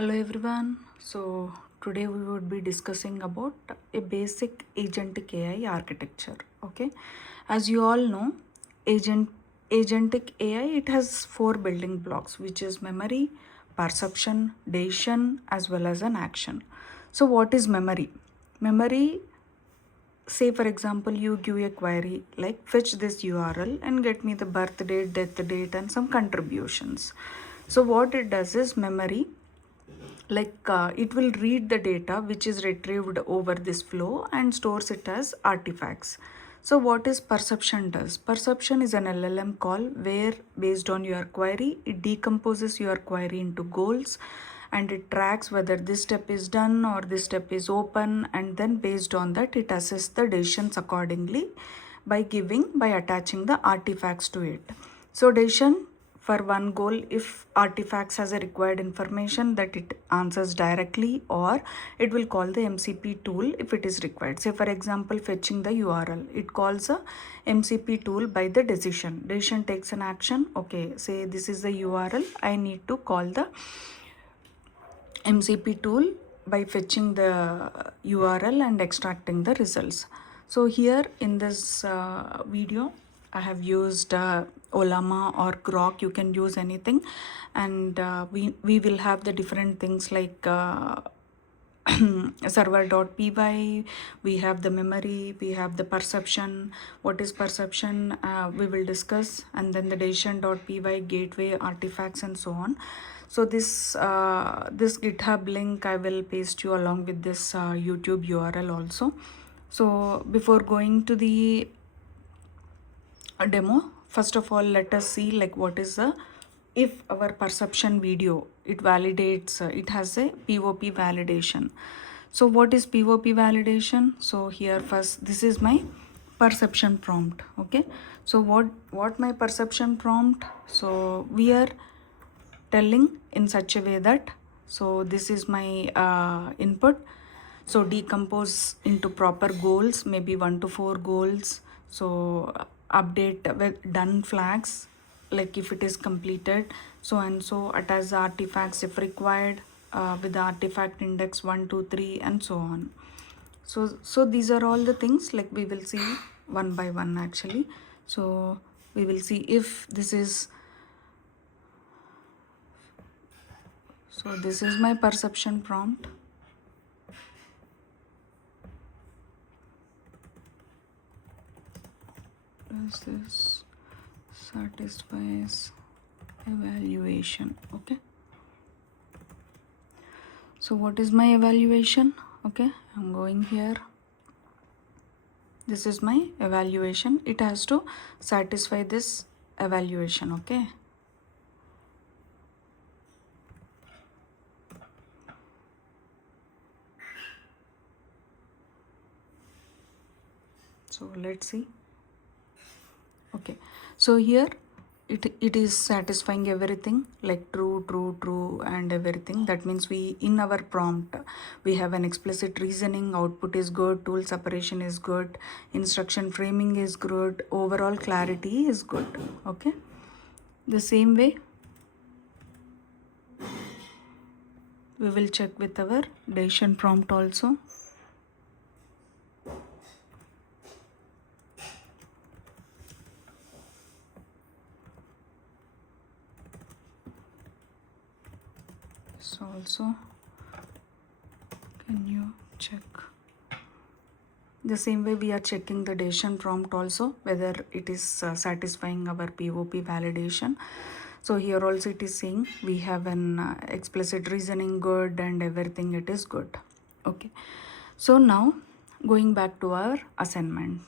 Hello everyone. So today we would be discussing about a basic agentic AI architecture. Okay, as you all know, agentic AI, it has four building blocks, which is memory, perception, decision, as well as an action. So what is memory? Memory, say for example, you give a query like fetch this URL and get me the birth date, death date, and some contributions. So what it does is memory, it will read the data which is retrieved over this flow and stores it as artifacts. So what is perception does? Perception is an LLM call where based on your query it decomposes your query into goals and it tracks whether this step is done or this step is open, and then based on that it assesses the decisions accordingly by attaching the artifacts to it. So decision for one goal, if artifacts has a required information, that it answers directly, or it will call the MCP tool if it is required. Say for example, fetching the URL, it calls a MCP tool by the decision takes an action. Okay, say this is the URL, I need to call the MCP tool by fetching the URL and extracting the results. So here in this video, I have used Olama or Grok. You can use anything, and we will have the different things like server.py, we have the memory, we have the perception. What is perception, we will discuss, and then the decision.py, gateway, artifacts, and so on. So this GitHub link I will paste you along with this YouTube URL also. So before going to the demo, first of all let us see like what is the, if our perception video, it validates, it has a POP validation. So what is POP validation? So here first, this is my perception prompt. Okay, so what my perception prompt, so we are telling in such a way that, so this is my input, so decompose into proper goals, maybe 1 to 4 goals. So update with done flags, like if it is completed, so and so attach the artifacts if required, with the artifact index 1 2 3 and so on. So these are all the things, like we will see one by one actually. So we will see if this is, so this is my perception prompt. Does this satisfies evaluation? Okay, so what is my evaluation? Okay, I'm going here. This is my evaluation. It has to satisfy this evaluation. Okay, so let's see. Okay, so here it is satisfying everything, like true, true, true, and everything. That means we, in our prompt, we have an explicit reasoning, output is good, tool separation is good, instruction framing is good, overall clarity is good. Okay, the same way we will check with our decision prompt also. So also, can you check? The same way we are checking the decision prompt also, whether it is satisfying our POP validation. So here also it is saying we have an explicit reasoning good and everything, it is good. Okay, so now going back to our assignment,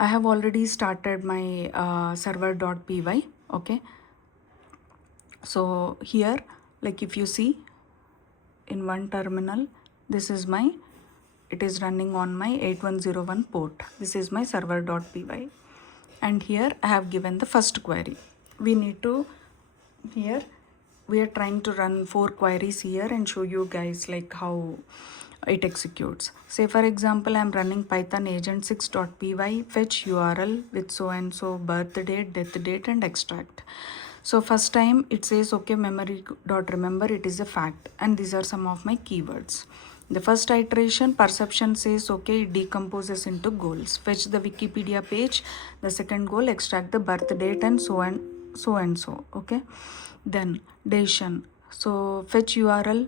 I have already started my server.py. Okay, so here, like if you see in one terminal, this is my, it is running on my 8101 port. This is my server.py, and here I have given the first query. We need to, here we are trying to run 4 queries here and show you guys like how it executes. Say for example, I'm running python agent6.py fetch URL with so and so birth date, death date, and extract. So first time it says okay, memory dot remember, it is a fact, and these are some of my keywords. The first iteration perception says okay, it decomposes into goals. Fetch the Wikipedia page. The second goal, extract the birth date and so and so and so. Okay. Then decision. So fetch URL.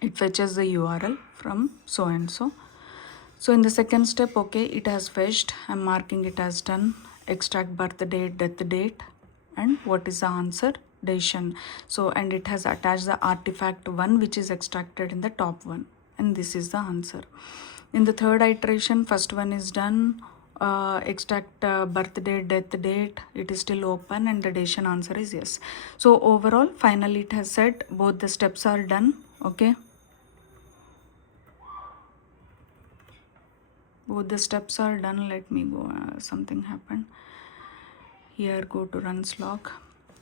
It fetches the URL from so and so. So in the second step, okay, it has fetched. I'm marking it as done. Extract birth date, death date, and what is the answer? Decision. So and it has attached the artifact one which is extracted in the top one, and this is the answer. In the third iteration, first one is done. Extract birth date, death date, it is still open, and the decision answer is yes. So overall, finally it has said both the steps are done. Okay, both the steps are done. Let me go, something happened here. Go to runs log,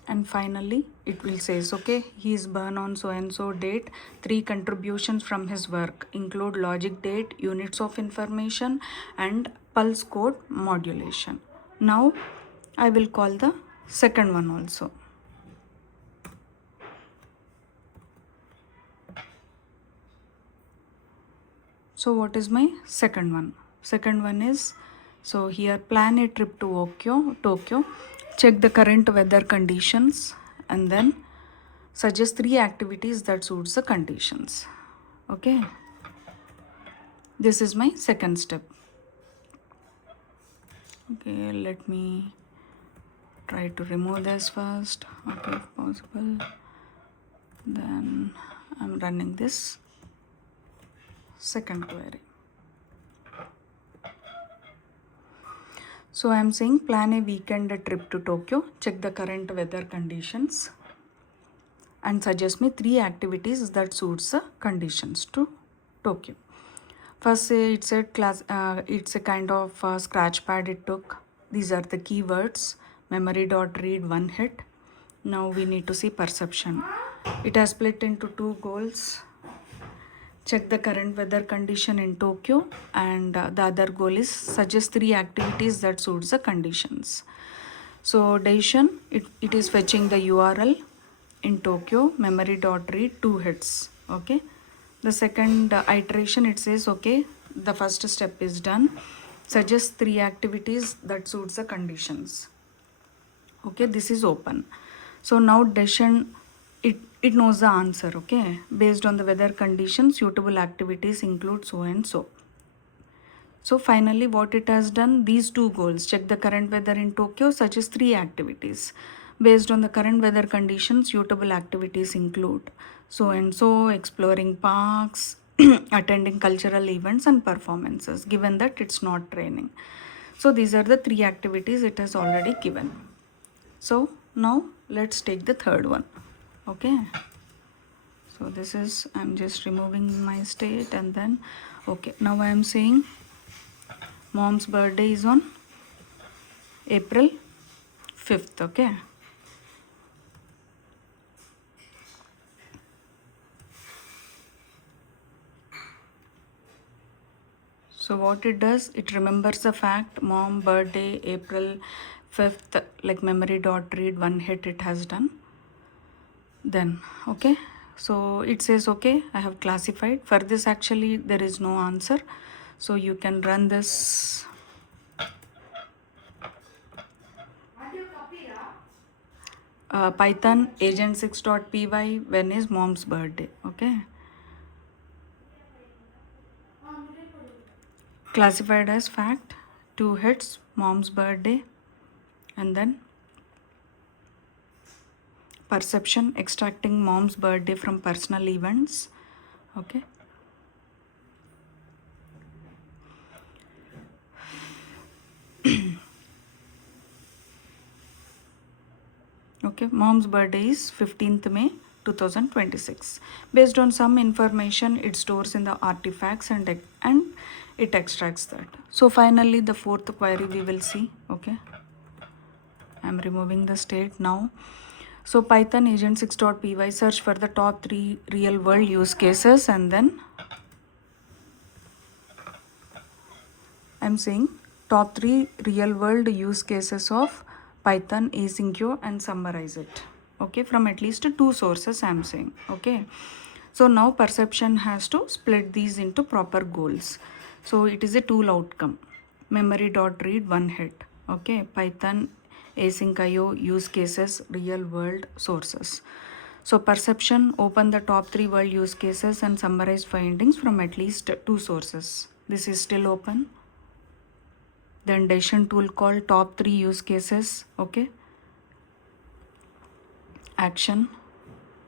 and finally it will says okay, he is born on so and so date. 3 contributions from his work include logic date, units of information, and pulse code modulation. Now I will call the second one also. So what is my second one? Second one is, so here plan a trip to Tokyo, check the current weather conditions, and then suggest 3 activities that suits the conditions. Okay, this is my second step. Okay, let me try to remove this first. Okay, if possible. Then I'm running this second query. So I'm saying plan a weekend trip to Tokyo, check the current weather conditions, and suggest me 3 activities that suits the conditions to Tokyo. First, say it's a class. It's a kind of scratch pad it took. These are the keywords. Memory dot read one hit. Now we need to see perception. It has split into 2 goals. Check the current weather condition in Tokyo, and the other goal is suggest 3 activities that suits the conditions. So decision, it is fetching the URL in Tokyo, memory dot read 2 hits. Okay. The second iteration, it says okay, the first step is done. Suggest 3 activities that suits the conditions. Okay, this is open. So now decision, it knows the answer. Okay, based on the weather conditions, suitable activities include so and so. So finally what it has done, these 2 goals, check the current weather in Tokyo, suggest 3 activities. Based on the current weather conditions, suitable activities include so and so, exploring parks, attending cultural events and performances, given that it's not raining. So these are the 3 activities it has already given. So now let's take the third one. Okay, so this is, I'm just removing my state, and then okay, now I am saying mom's birthday is on April 5th. Okay, so what it does, it remembers the fact mom birthday April 5th, like memory dot read one hit it has done. Then okay, so it says okay, I have classified. For this actually there is no answer, so you can run this Python agent6.py when is mom's birthday. Okay, classified as fact, 2 hits, mom's birthday, and then perception, extracting mom's birthday from personal events. Okay, okay, mom's birthday is 15th May 2026. Based on some information it stores in the artifacts, and it extracts that. So finally the fourth query we will see. Okay, I'm removing the state now. So Python agent6.py, search for the top 3 real world use cases, and then I'm saying top 3 real world use cases of Python, asyncio, and summarize it. Okay, from at least two sources I'm saying. Okay, so now perception has to split these into proper goals. So it is a tool outcome. Memory dot read one hit. Okay, Python, async IO, use cases, real world sources. So perception, open the top 3 world use cases and summarize findings from at least two sources. This is still open. Then decision tool called top 3 use cases. Okay, action,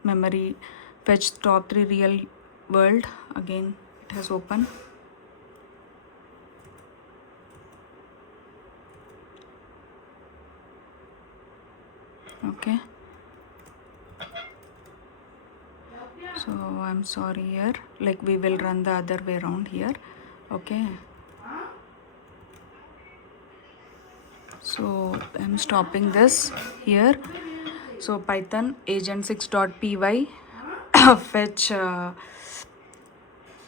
memory, fetch top 3 real world. Again it has open. Okay, so I'm sorry here, like we will run the other way around here. Okay, so I'm stopping this here. So Python agent6.py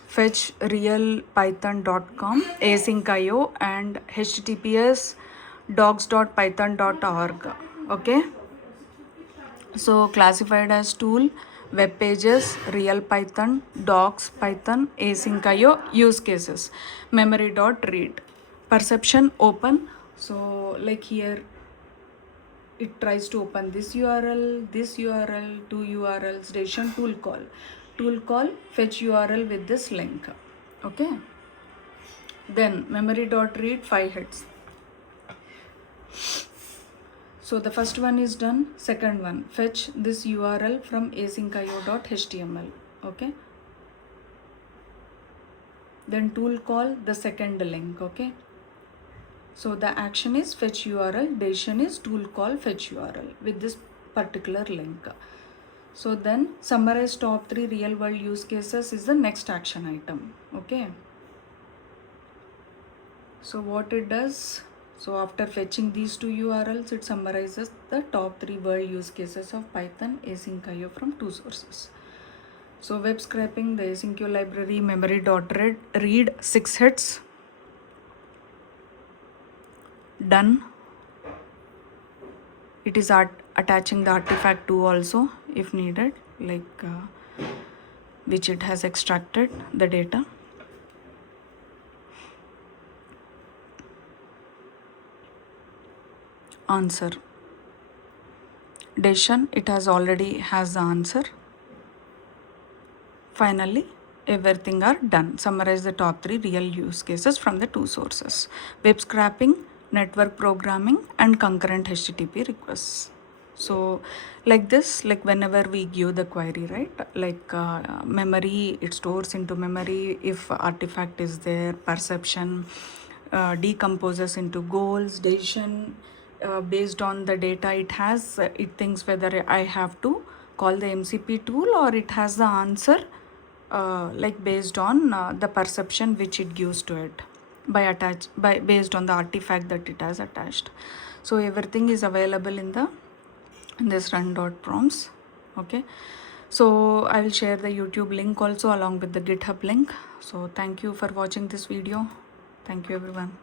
fetch realpython.com, asyncio, and https docs.python.org. Okay, so classified as tool, web pages, real Python, docs, Python, asyncio, use cases, memory dot read, perception open. So like here it tries to open this URL, two URLs, decision tool call, fetch URL with this link. Okay, then memory dot read 5 hits. So the first one is done. Second one, fetch this URL from asyncio.html. Okay, then tool call the second link. Okay, so the action is fetch URL, decision is tool call fetch URL with this particular link. So then summarize top 3 real world use cases is the next action item. Okay, so what it does, so after fetching these two URLs, it summarizes the top 3 world use cases of Python async IO from two sources. So web scraping, the async library, memory.read 6 hits. Done. It is attaching the artifact to also if needed, like which it has extracted the data. Answer. Decision, it has already has the answer. Finally, everything are done. Summarize the top 3 real use cases from the two sources. Web scraping, network programming, and concurrent HTTP requests. So like this, like whenever we give the query, right, like memory, it stores into memory if artifact is there, perception decomposes into goals, decision based on the data it has, it thinks whether I have to call the MCP tool or it has the answer like based on the perception which it gives to it by based on the artifact that it has attached. So everything is available in this run.prompts. Okay, so I will share the YouTube link also along with the GitHub link. So thank you for watching this video. Thank you everyone.